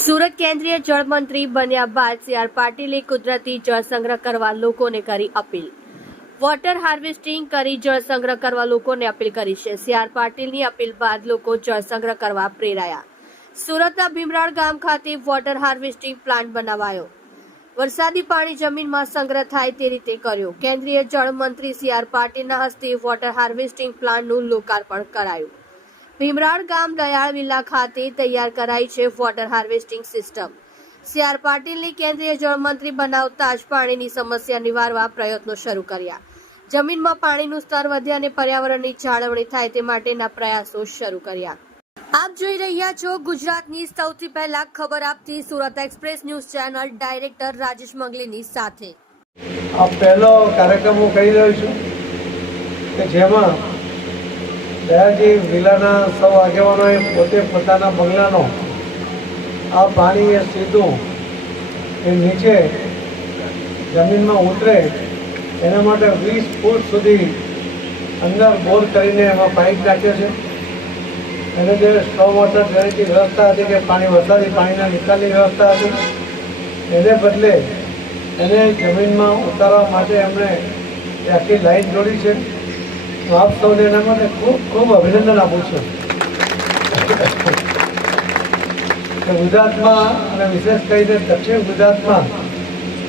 સુરત કેન્દ્રીય જળમંત્રી બન્યા બાદ સી આર પાટીલે કુદરતી જળ સંગ્રહ કરવા લોકોને કરી અપીલ વોટર હાર્વેસ્ટિંગ કરી જળ સંગ્રહ કરવા લોકોને અપીલ કરી છે સી આર પાટીલની અપીલ બાદ લોકો જળ સંગ્રહ કરવા પ્રેરાયા સુરતના ભીમરાળ ગામ ખાતે વોટર હાર્વેસ્ટિંગ પ્લાન્ટ બનાવાયો વરસાદી પાણી જમીનમાં સંગ્રહ થાય તે રીતે કર્યો કેન્દ્રીય જળમંત્રી મંત્રી સી આર પાટીલના હસ્તે વોટર હાર્વેસ્ટિંગ પ્લાન્ટનું લોકાર્પણ કરાયું ભીમરાડ ગામ દયાળ વિલા ખાતે તૈયાર કરાઈ છે વોટર હાર્વેસ્ટિંગ સિસ્ટમ સીઆર પાટીલની કેન્દ્રીય જળમંત્રી બનાવતા જ પાણીની સમસ્યા નિવારવા પ્રયત્નો શરૂ કર્યા જમીનમાં પાણીનું સ્તર વધે અને પર્યાવરણની જાળવણી થાય તે માટેના પ્રયાસો શરૂ કર્યા આપ જોઈ રહ્યા છો ગુજરાતની સૌથી પહેલા ખબર આપતી Surat express news channel director Rajesh મંગલીની સાથે આ પહેલો કાર્યક્રમ હું કહી રહ્યો છું કે જેમાં દયાજી વિલાના સૌ આગેવાનોએ પોતે પોતાના બંગલાનો આ પાણી એ સીધું એ નીચે જમીનમાં ઉતરે એના માટે વીસ ફૂટ સુધી અંદર બોર કરીને એમાં પાઇપ નાખ્યો છે એને જે સ્ટ્રો વોટર ડ્રેનેજની વ્યવસ્થા હતી કે પાણી વરસાદી પાણીના નિકાલની વ્યવસ્થા હતી એને બદલે એને જમીનમાં ઉતારવા માટે એમણે આખી લાઈન જોડી છે હું આપ સૌને એના માટે ખૂબ ખૂબ અભિનંદન આપું છું ગુજરાતમાં અને વિશેષ કરીને દક્ષિણ ગુજરાતમાં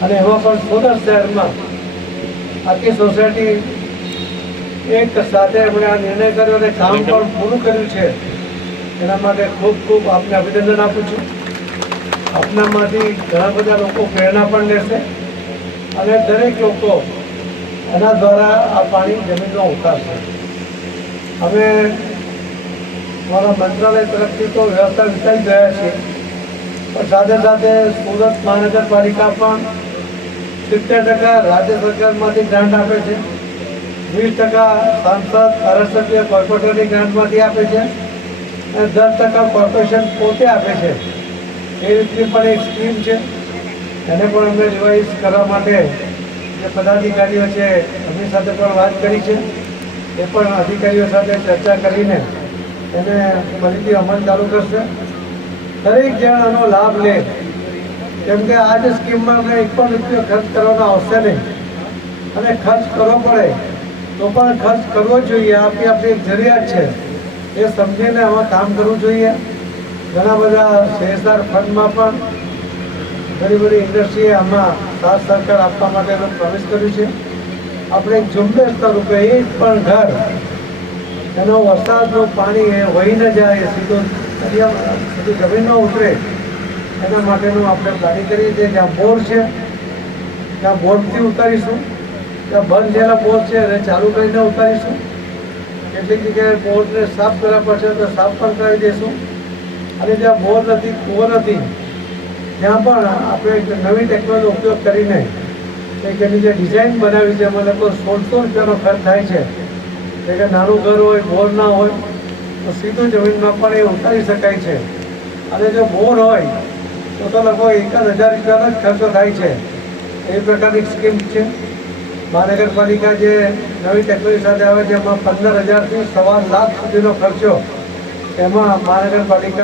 અને એમાં પણ સુરત શહેરમાં આખી સોસાયટી એક સાથે એમણે આ નિર્ણય કર્યો અને કામ પણ પૂરું કર્યું છે એના માટે ખૂબ ખૂબ આપને અભિનંદન આપું છું આપનામાંથી ઘણા બધા લોકો પ્રેરણા પણ લેશે અને દરેક લોકો એના દ્વારા આ પાણી જમીનમાં ઉતારશે અમે મારા મંત્રાલય તરફથી તો વ્યવસ્થા વિચારી ગયા છીએ પણ સાથે સાથે સુરત મહાનગરપાલિકા પણ સિત્તેર ટકા રાજ્ય સરકારમાંથી ગ્રાન્ટ આપે છે વીસ ટકા સાંસદ ધારાસભ્ય કોર્પોરેટરની ગ્રાન્ટમાંથી આપે છે અને દસ ટકા કોર્પોરેશન પોતે આપે છે એ રીતની પણ એક સ્કીમ છે એને પણ અમે રિવાઇઝ કરવા માટે જે પદાધિકારીઓ છે એમની સાથે પણ વાત કરી છે એ પણ અધિકારીઓ સાથે ચર્ચા કરીને એને ફરીથી અમલ ચાલુ કરશે દરેક જણ આનો લાભ લે કેમ કે આ જ સ્કીમમાં મેં એક પણ રૂપિયો ખર્ચ કરવાનો આવશે નહીં અને ખર્ચ કરવો પડે તો પણ ખર્ચ કરવો જોઈએ આપણી આપણી એક જરૂરિયાત છે એ સમજીને આમાં કામ કરવું જોઈએ ઘણા બધા શેરદાર ફંડમાં પણ ઘણી બધી ઇન્ડસ્ટ્રીએ આમાં સાથ સરકાર આપવા માટેનો પ્રવેશ કર્યું છે આપણે એક ઝુંબેશ રૂપે એ પણ ઘર એનો વરસાદનું પાણી એ વહી ન જાય સીધો દરિયા સીધું જમીન ન ઉતરે એના માટેનું આપણે પ્લાનિંગ કરીએ છીએ જ્યાં બોર છે ત્યાં બોરથી ઉતારીશું ત્યાં બંધ થયેલા બોર છે એને ચાલુ કરીને ઉતારીશું કેટલીક જગ્યાએ બોરને સાફ કરવા પડશે તો સાફ પણ કરાવી દઈશું અને જ્યાં બોર નથી કૂવો નથી ત્યાં પણ આપણે નવી ટેકનોલોજીનો ઉપયોગ કરીને એક એની જે ડિઝાઇન બનાવી છે એમાં લગભગ સોળસો રૂપિયાનો ખર્ચ થાય છે એટલે કે નાનું ઘર હોય બોર ના હોય તો સીધું જમીનમાં પણ એ ઉતારી શકાય છે અને જો બોર હોય તો તો લગભગ એકાદ હજાર રૂપિયાનો જ ખર્ચો થાય છે એ પ્રકારની સ્કીમ છે મહાનગરપાલિકા જે નવી ટેકનોલોજી સાથે આવે છે એમાં પંદર હજારથી સવા લાખ સુધીનો ખર્ચો એમાં મહાનગરપાલિકા